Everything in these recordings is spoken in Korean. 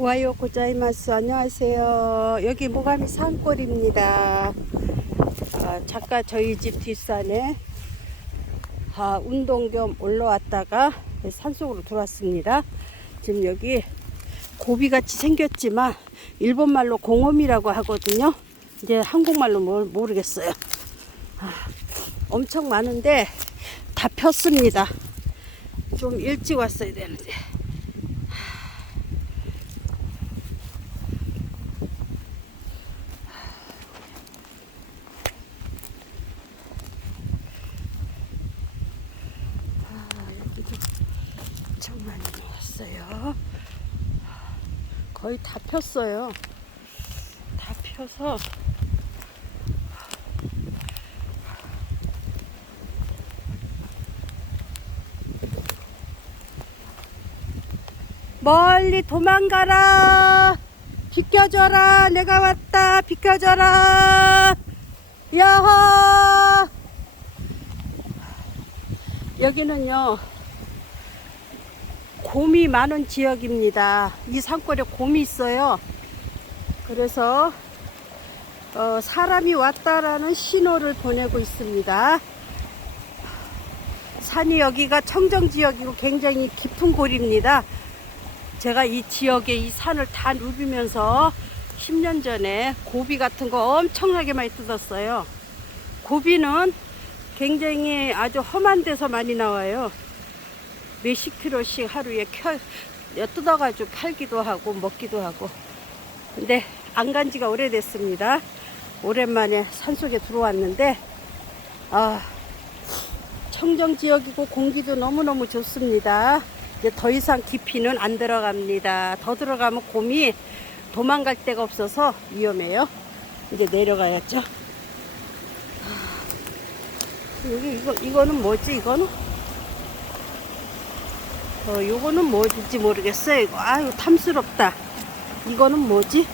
와요. 고자이마스. 안녕하세요. 여기 모가미 산골입니다. 아, 잠깐 저희 집 뒷산에 아, 운동 겸 올라왔다가 산속으로 들어왔습니다. 지금 여기 고비같이 생겼지만 일본말로 공엄이라고 하거든요. 이제 한국말로 뭘 모르겠어요. 아, 엄청 많은데 다 폈습니다. 좀 일찍 왔어야 되는데 여기도 엄청 많이 왔어요. 거의 다 폈어요. 다 펴서 멀리 도망가라. 비켜줘라. 내가 왔다. 비켜줘라. 야호! 여기는요 곰이 많은 지역입니다. 이 산골에 곰이 있어요. 그래서 어, 사람이 왔다라는 신호를 보내고 있습니다. 산이 여기가 청정 지역이고 굉장히 깊은 골입니다. 제가 이 지역에 이 산을 다 누비면서 10년 전에 고비 같은 거 엄청나게 많이 뜯었어요. 고비는 굉장히 아주 험한 데서 많이 나와요. 몇십 킬로씩 하루에 켜, 뜯어가지고 팔기도 하고 먹기도 하고. 근데 안 간 지가 오래됐습니다. 오랜만에 산속에 들어왔는데, 아, 청정 지역이고 공기도 너무너무 좋습니다. 이제 더 이상 깊이는 안 들어갑니다. 더 들어가면 곰이 도망갈 데가 없어서 위험해요. 이제 내려가야죠. 여기 이거 이거는 뭐지 이거는? 어 요거는 뭐지 모르겠어요. 이거 아유 탐스럽다. 이거는 뭐지?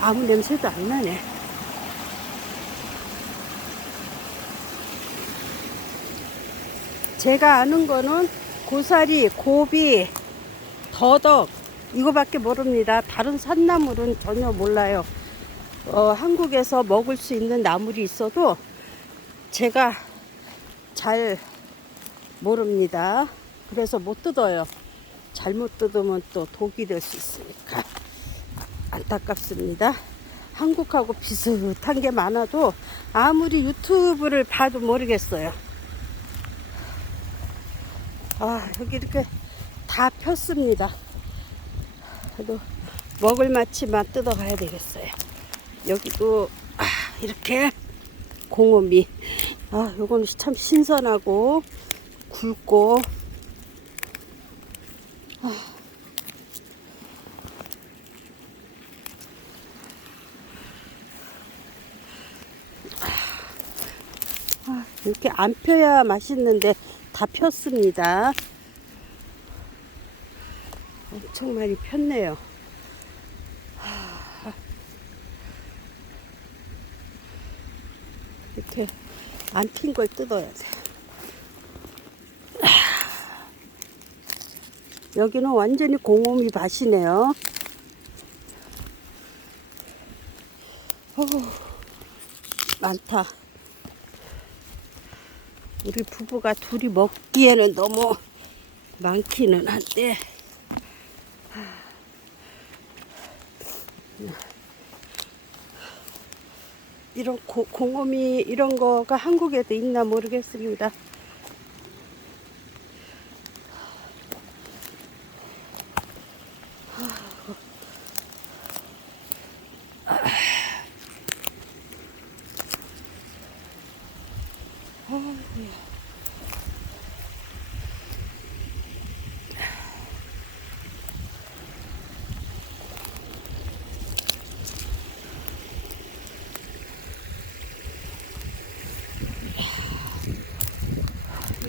아무 냄새도 안 나네. 제가 아는 거는 고사리, 고비, 더덕 이거밖에 모릅니다. 다른 산나물은 전혀 몰라요. 어, 한국에서 먹을 수 있는 나물이 있어도 제가 잘 모릅니다. 그래서 못 뜯어요. 잘못 뜯으면 또 독이 될 수 있으니까 안타깝습니다. 한국하고 비슷한 게 많아도 아무리 유튜브를 봐도 모르겠어요. 아, 여기 이렇게 다 폈습니다. 그래도 먹을 만치만 뜯어가야 되겠어요. 여기도 아, 이렇게 공어미 아 요거는 참 신선하고 굵고 아. 아, 이렇게 안 펴야 맛있는데 다 폈습니다. 엄청 많이 폈네요. 이렇게 안 핀 걸 뜯어야 돼. 여기는 완전히 공홈이 밭이네요. 어 많다. 우리 부부가 둘이 먹기에는 너무 많기는 한데. 이런 고, 공어미 이런 거가 한국에도 있나 모르겠습니다.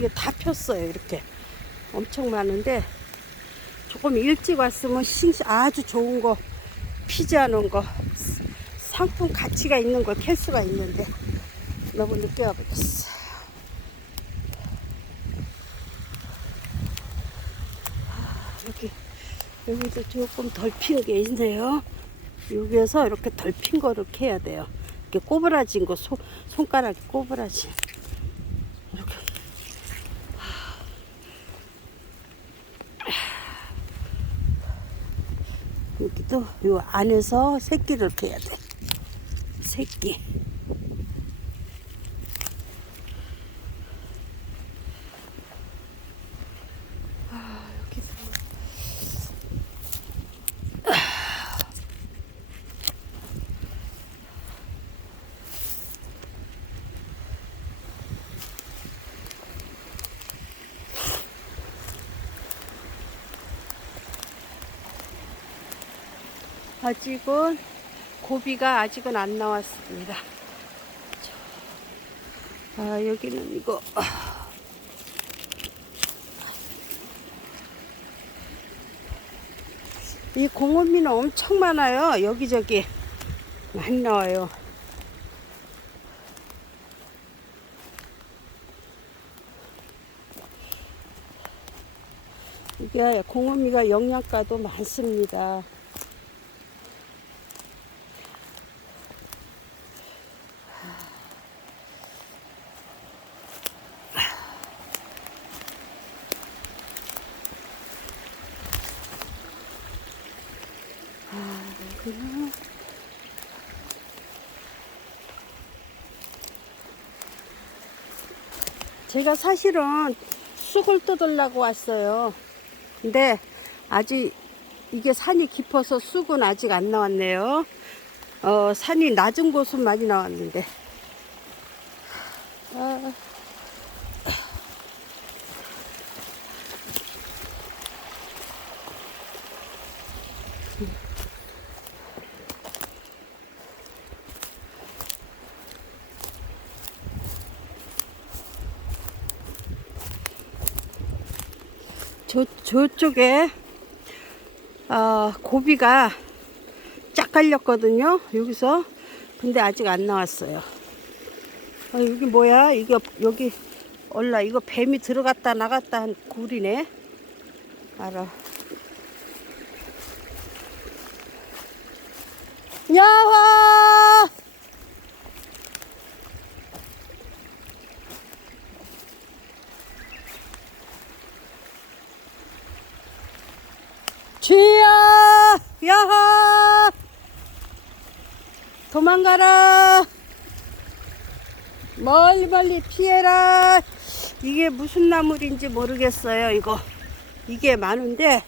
이게 다 폈어요 이렇게 엄청 많은데 조금 일찍 왔으면 싱싱 아주 좋은 거 피지 않은 거 상품 가치가 있는 걸캘 수가 있는데 너무 늦게 와버렸어 여기도 조금 덜 핀 게 있네요. 여기에서 이렇게 덜 핀 거를 캐야 돼요. 이렇게 꼬부라진 거, 손, 손가락이 꼬부라진. 이렇게. 여기도 요 안에서 새끼를 캐야 돼. 새끼. 아, 여기도. 아직은 고비가 아직은 안 나왔습니다. 아 여기는 이거 이 공원미는 엄청 많아요. 여기저기 많이 나와요. 이게 공원미가 영양가도 많습니다. 그냥 제가 사실은 쑥을 뜯으려고 왔어요. 근데 아직 이게 산이 깊어서 쑥은 아직 안 나왔네요. 어, 산이 낮은 곳은 많이 나왔는데. 아, 저, 저쪽에 어, 고비가 쫙 깔렸거든요. 여기서. 근데 아직 안 나왔어요. 아, 여기 뭐야? 이거 여기 올라 이거 뱀이 들어갔다 나갔다 한 굴이네. 알아. 야호! 야! 야하! 도망가라! 멀리 멀리 피해라! 이게 무슨 나물인지 모르겠어요, 이거. 이게 많은데,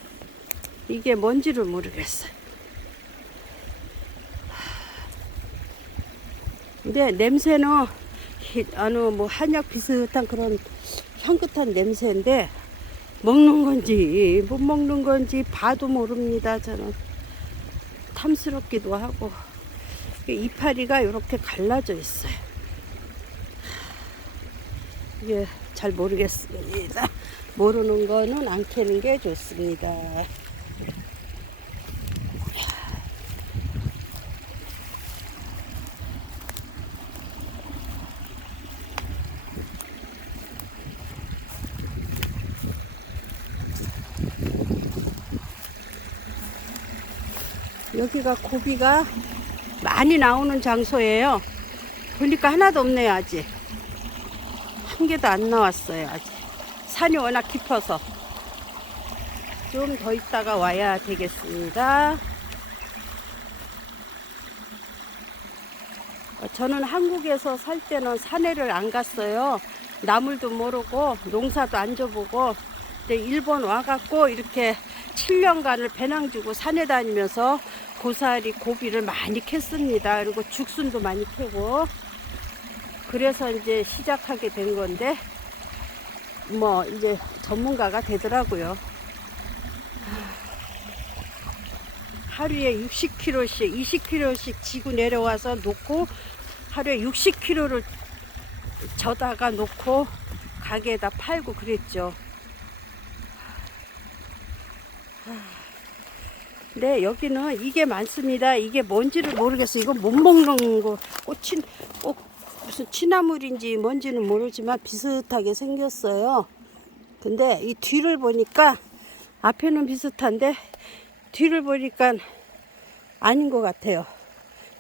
이게 뭔지를 모르겠어요. 근데 냄새는, 히- 어느 뭐 한약 비슷한 그런 향긋한 냄새인데, 먹는 건지 못 먹는 건지 봐도 모릅니다 저는 탐스럽기도 하고 이파리가 이렇게 갈라져 있어요. 이게 잘 모르겠습니다. 모르는 거는 안 캐는 게 좋습니다 여기가 고비가 많이 나오는 장소예요. 보니까 하나도 없네요, 아직. 한 개도 안 나왔어요, 아직. 산이 워낙 깊어서. 좀 더 있다가 와야 되겠습니다. 어, 저는 한국에서 살 때는 산에를 안 갔어요. 나물도 모르고 농사도 안 줘보고 일본 와갖고 이렇게 7년간을 배낭 주고 산에 다니면서 고사리 고비를 많이 캤습니다. 그리고 죽순도 많이 캐고 그래서 이제 시작하게 된 건데 뭐 이제 전문가가 되더라고요. 하루에 60kg씩, 20kg씩 지고 내려와서 놓고 하루에 60kg를 저다가 놓고 가게에다 팔고 그랬죠. 네, 여기는 이게 많습니다. 이게 뭔지를 모르겠어요. 이건 못 먹는 거, 꽃이, 꼭 무슨 취나물인지 뭔지는 모르지만 비슷하게 생겼어요. 근데 이 뒤를 보니까 앞에는 비슷한데 뒤를 보니까 아닌 것 같아요.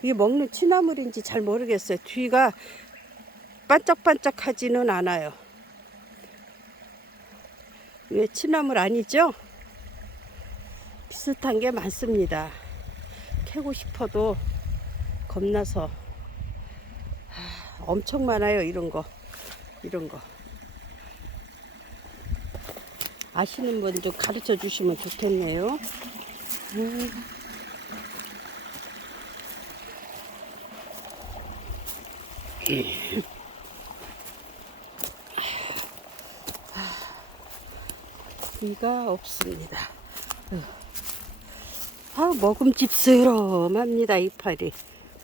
이게 먹는 취나물인지 잘 모르겠어요. 뒤가 반짝반짝하지는 않아요. 이게 취나물 아니죠? 비슷한 게 많습니다. 캐고 싶어도 겁나서 하, 엄청 많아요. 이런 거, 이런 거. 아시는 분 좀 가르쳐 주시면 좋겠네요. 음. 비가 없습니다. 아, 먹음집스러움합니다, 이파리.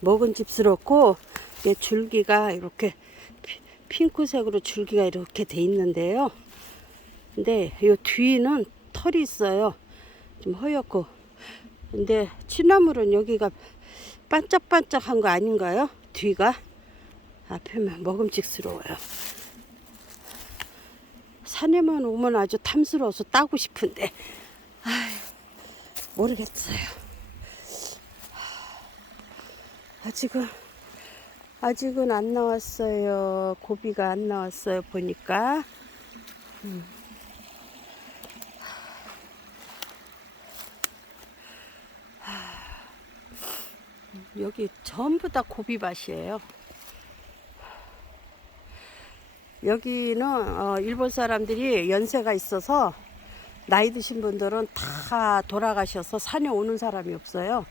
먹음집스럽고, 이게 줄기가 이렇게 피- 핑크색으로 줄기가 이렇게 돼 있는데요. 근데 이 뒤는 털이 있어요. 좀 허옇고. 근데 취나물은 여기가 반짝반짝한 거 아닌가요? 뒤가? 앞에만 먹음직스러워요. 산에만 오면 아주 탐스러워서 따고 싶은데, 아휴, 모르겠어요. 아직은, 아직은 안 나왔어요. 고비가 안 나왔어요. 보니까. 여기 전부 다 고비밭이에요. 여기는 어, 일본 사람들이 연세가 있어서 나이 드신 분들은 다 돌아가셔서 산에 오는 사람이 없어요.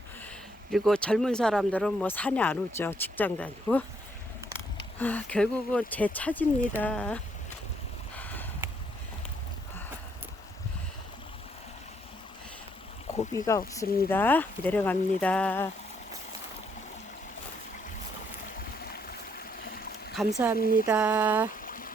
그리고 젊은 사람들은 뭐 산에 안 오죠. 직장 다니고. 아, 결국은 제 차지입니다. 고비가 없습니다. 내려갑니다. 감사합니다.